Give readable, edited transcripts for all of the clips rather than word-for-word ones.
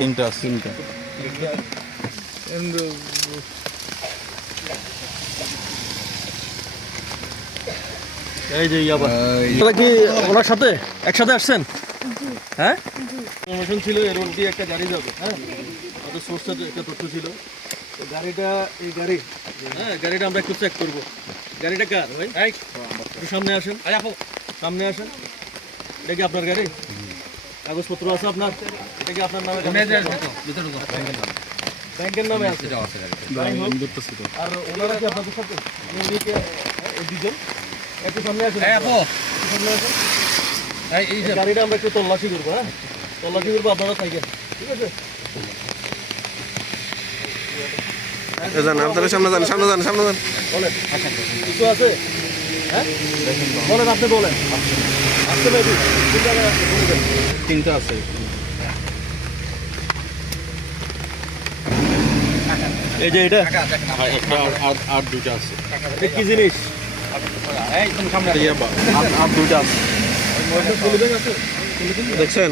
তিনটা আছে। এই যে আপনারা কি ওনার সাথে একসাথে আসছেন? হ্যাঁ, প্রমোশন ছিল, এর রোড দিয়ে একটা গাড়ি যাবে। হ্যাঁ, আমাদের সোর্সের একটা তথ্য ছিল। তো গাড়িটা, এই গাড়ি, হ্যাঁ, গাড়িটা আমরা একটু চেক করবো। গাড়িটা কার ভাই? একটু সামনে আসেন, সামনে আসেন। এটা কি আপনার গাড়ি? কাগজপত্র আছে আপনার? এটা কি আপনার নামে? ব্যাংকের নামে আছে। আর ওনারা কি আপনাদের সাথে? দুজন একটু সামনে আসেন, সামনে আসেন। এই গাড়িটা আমরা একটু তল্লাশি করবো। হ্যাঁ, তল্লাশি করবো, আপনারা থাকেন, ঠিক আছে? বলেন, কিছু আছে? হ্যাঁ, বলেন, আপনি বলেন। আসতে পারবি? তিনটা আছে। এই যে এটা আর দুইটা আছে। এটা কি জিনিস? আর দুইটা আছে। দেখছেন?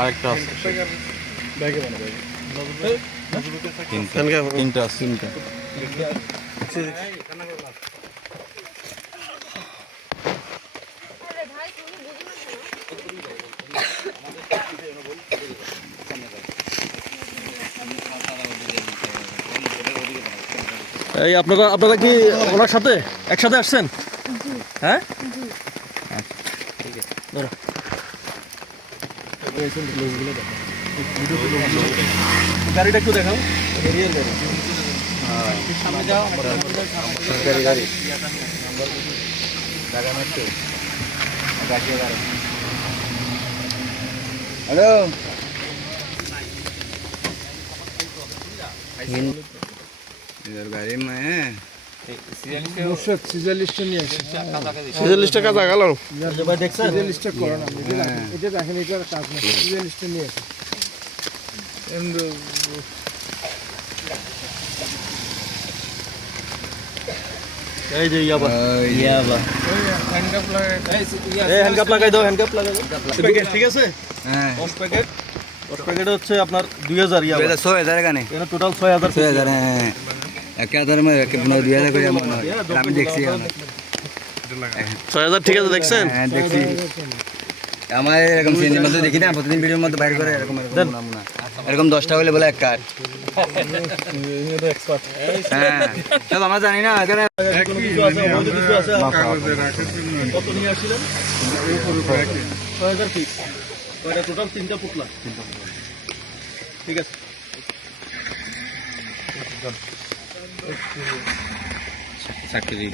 আরেকটা আছে। তিনটা আছে। এই আপনারা কি ওনার সাথে একসাথে আসছেন? হ্যাঁ, ধরো। গাড়িটা একটু দেখাও। হ্যালো, গাড়ি में সিজনলিস্টে কাজ আগাল ভাই, দেখছেন? সিজনলিস্টে করো না, এটা দেখেন, এটার কাজ না। সিজনলিস্টে নিয়ে আসে। এই যে হ্যান্ডকাপ লাগাই দাও, হ্যান্ডকাপ লাগাই দাও। ঠিক আছে, 10 প্যাকেট। 10 প্যাকেট হচ্ছে আপনার 2000 6,000 का नहीं, এটা টোটাল 6000। 6,000 है। 1,000 में 2,000 করে আমি দেখছি। 6000 ঠিক আছে, দেখছেন? হ্যাঁ, দেখছি। আমার এরকম সিনের মধ্যে দেখি না, প্রতিদিন ভিডিওর মধ্যে বাইর করে এরকম নমুনা। এরকম 10টা হলে বলে এক কাঠ। হ্যাঁ, সব আমরা জানি না। এখানে কত নিয়ে আসছিলেন? 6000 পিস। এটা টোটাল 3টা পুতলা। ঠিক আছে, চাকরি